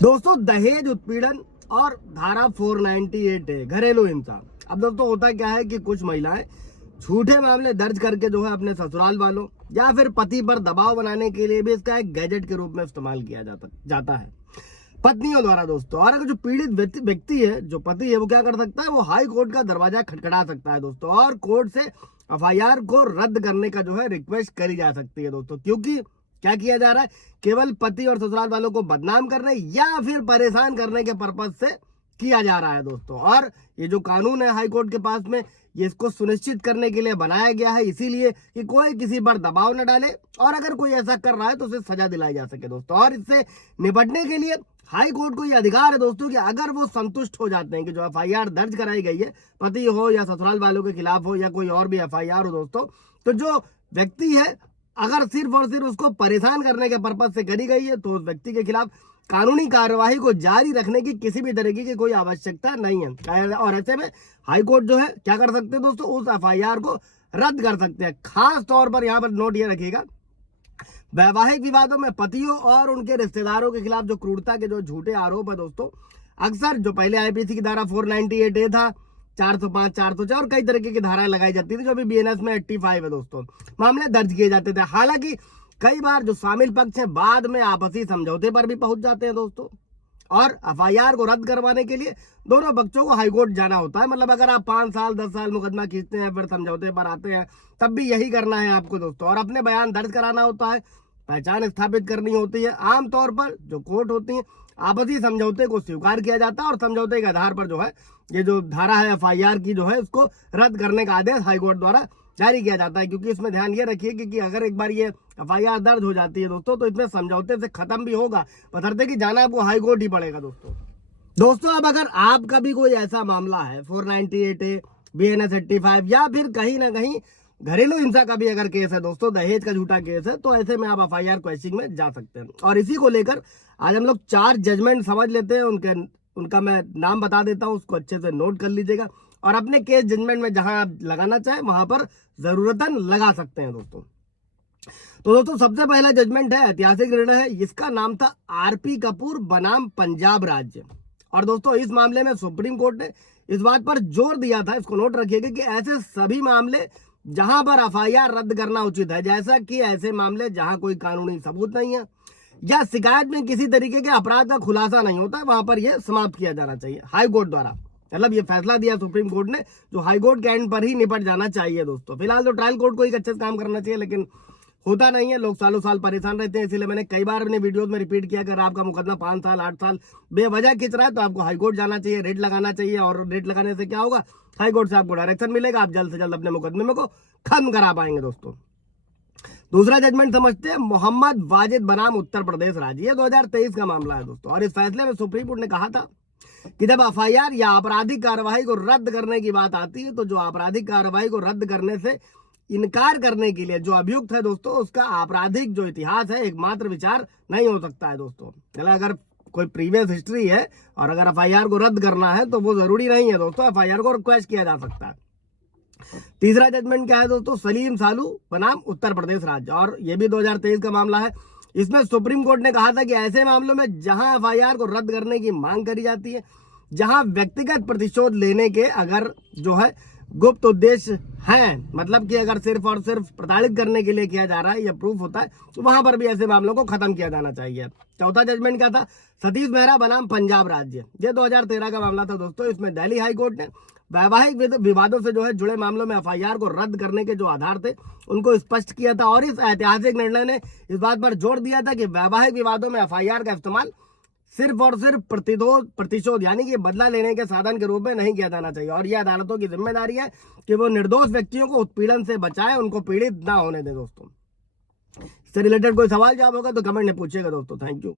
दोस्तों दहेज उत्पीड़न और धारा 498 है घरेलू हिंसा। अब दोस्तों होता क्या है कि कुछ महिलाएं झूठे मामले दर्ज करके जो है अपने ससुराल वालों या फिर पति पर दबाव बनाने के लिए भी इसका एक गैजेट के रूप में इस्तेमाल किया जाता है पत्नियों द्वारा। दोस्तों और अगर जो पीड़ित व्यक्ति है, जो पति है, वो क्या कर सकता है, वो हाई कोर्ट का दरवाजा खटखटा सकता है दोस्तों, और कोर्ट से एफआईआर को रद्द करने का जो है रिक्वेस्ट करी जा सकती है दोस्तों। क्योंकि क्या किया जा रहा है, केवल पति और ससुराल वालों को बदनाम करने या फिर परेशान करने के पर्पज से किया जा रहा है दोस्तों। और ये जो कानून है हाई कोर्ट के पास में, ये इसको सुनिश्चित करने के लिए बनाया गया है, इसीलिए कि कोई किसी पर दबाव न डाले, और अगर कोई ऐसा कर रहा है तो उसे सजा दिलाई जा सके दोस्तों। और इससे निपटने के लिए हाई कोर्ट को ये अधिकार है दोस्तों कि अगर वो संतुष्ट हो जाते हैं कि जो एफआईआर दर्ज कराई गई है, पति हो या ससुराल वालों के खिलाफ हो या कोई और भी एफआईआर हो दोस्तों, तो जो व्यक्ति है अगर सिर्फ और सिर्फ उसको परेशान करने के पर्पज से करी गई है तो उस व्यक्ति के खिलाफ कानूनी कार्यवाही को जारी रखने की किसी भी तरीके की कोई आवश्यकता नहीं है। और ऐसे में हाई कोर्ट जो है क्या कर सकते हैं दोस्तों, उस एफआईआर को रद्द कर सकते हैं। खास तौर पर यहाँ पर नोट ये रखिएगा, वैवाहिक विवादों में पतियों और उनके रिश्तेदारों के खिलाफ जो क्रूरता के जो झूठे आरोप है दोस्तों, अक्सर जो पहले आईपीसी की धारा 498A था, 405, 404 और कई तरीके की धाराएं लगाई जाती थी, जो भी बीएनएस में 85 है दोस्तों, मामले दर्ज किए जाते थे। हालांकि कई बार जो शामिल पक्ष हैं बाद में आपसी समझौते पर भी पहुंच जाते हैं दोस्तों, और एफआईआर को रद्द करवाने के लिए दोनों पक्षों को हाईकोर्ट जाना होता है। मतलब अगर आप 5 साल 10 साल मुकदमा खींचते हैं फिर समझौते पर आते हैं, तब भी यही करना है आपको दोस्तों, और अपने बयान दर्ज कराना होता है, पहचान स्थापित करनी होती है। आमतौर पर जो कोर्ट होती है आपसी समझौते को स्वीकार किया जाता है, और समझौते के आधार पर जो है ये जो धारा है एफआईआर की जो है उसको रद्द करने का आदेश हाईकोर्ट द्वारा जारी किया जाता है। क्योंकि इसमें ध्यान ये रखिए कि अगर एक बार ये एफआईआर दर्ज हो जाती है दोस्तों, तो इसमें समझौते से खत्म भी होगा, बशर्ते कि जाना आपको हाईकोर्ट ही पड़ेगा दोस्तों। अब अगर आपका भी कोई ऐसा मामला है 498A, BNS 85 या फिर कहीं ना कहीं घरेलू हिंसा का भी अगर केस है दोस्तों, दहेज का झूठा केस है, तो ऐसे में आप एफआईआर क्वेश्चनिंग में जा सकते हैं। और इसी को लेकर आज हम लोग 4 जजमेंट समझ लेते हैं, उनका मैं नाम बता देता हूं, उसको अच्छे से नोट कर लीजिएगा, और अपने केस जजमेंट में जहां आप लगाना चाहें वहां पर जरूरतन लगा सकते हैं दोस्तों। तो दोस्तों सबसे पहला जजमेंट है, ऐतिहासिक निर्णय है, इसका नाम था आरपी कपूर बनाम पंजाब राज्य। और दोस्तों इस मामले में सुप्रीम कोर्ट ने इस बात पर जोर दिया था, इसको नोट रखिएगा, कि ऐसे सभी मामले जहां पर एफआईआर रद्द करना उचित है, जैसा कि ऐसे मामले जहां कोई कानूनी सबूत नहीं है या शिकायत में किसी तरीके के अपराध का खुलासा नहीं होता, वहां पर यह समाप्त किया जाना चाहिए हाई कोर्ट द्वारा। मतलब ये फैसला दिया सुप्रीम कोर्ट ने, जो हाई कोर्ट के एंड पर ही निपट जाना चाहिए दोस्तों। फिलहाल तो ट्रायल कोर्ट को एक अच्छे से काम करना चाहिए, लेकिन होता नहीं है, लोग सालों साल परेशान रहते हैं। इसलिए मैंने कई बार अपने वीडियोस में रिपीट किया, अगर आपका मुकदमा 5 साल 8 साल बेवजह खिंच रहा है तो आपको हाईकोर्ट जाना चाहिए, रेट लगाना चाहिए, और रेट लगाने से क्या होगा, हाईकोर्ट से आपको डायरेक्शन मिलेगा, आप जल्द से जल्द अपने मुकदमे को खत्म करा पाएंगे दोस्तों। दूसरा जजमेंट समझते हैं, मोहम्मद वाजिद बनाम उत्तर प्रदेश राज्य, ये 2023 का मामला है दोस्तों। और इस फैसले में सुप्रीम कोर्ट ने कहा था कि जब एफआईआर या आपराधिक कार्रवाई को रद्द करने की बात आती है, तो जो आपराधिक कार्रवाई को रद्द करने से इनकार करने के लिए जो अभियुक्त है दोस्तों, उसका आपराधिक जो इतिहास है एकमात्र विचार नहीं हो सकता है दोस्तों। चला अगर कोई प्रीवियस हिस्ट्री है और अगर एफआईआर को रद्द करना है तो वो जरूरी नहीं है दोस्तों, एफआईआर को रिक्वेस्ट किया जा सकता है। तीसरा जजमेंट क्या है दोस्तों, सलीम सालू बनाम उत्तर प्रदेश राज्य, और ये भी 2023 का मामला है। इसमें सुप्रीम कोर्ट ने कहा था कि ऐसे मामलों में जहां एफआईआर को रद्द करने की मांग करी जाती है, जहां व्यक्तिगत प्रतिशोध लेने के अगर जो है गुप्त उद्देश्य हैं, मतलब कि अगर सिर्फ और सिर्फ प्रताड़ित करने के लिए किया जा रहा है, यह प्रूफ होता है, तो वहां पर भी ऐसे मामलों को खत्म किया जाना चाहिए। चौथा जजमेंट क्या था, सतीश मेहरा बनाम पंजाब राज्य, ये 2013 का मामला था दोस्तों। इसमें दिल्ली हाई कोर्ट ने वैवाहिक विवादों से जो है जुड़े मामलों में एफआईआर को रद्द करने के जो आधार थे उनको स्पष्ट किया था, और इस ऐतिहासिक निर्णय ने इस बात पर जोर दिया था कि वैवाहिक विवादों में एफआईआर का इस्तेमाल सिर्फ और सिर्फ प्रतिशोध यानी कि बदला लेने के साधन के रूप में नहीं किया जाना चाहिए। और यह अदालतों की जिम्मेदारी है कि वो निर्दोष व्यक्तियों को उत्पीड़न से बचाए, उनको पीड़ित ना होने दें दोस्तों। इससे रिलेटेड कोई सवाल जवाब होगा तो कमेंट में पूछिएगा दोस्तों। Thank you.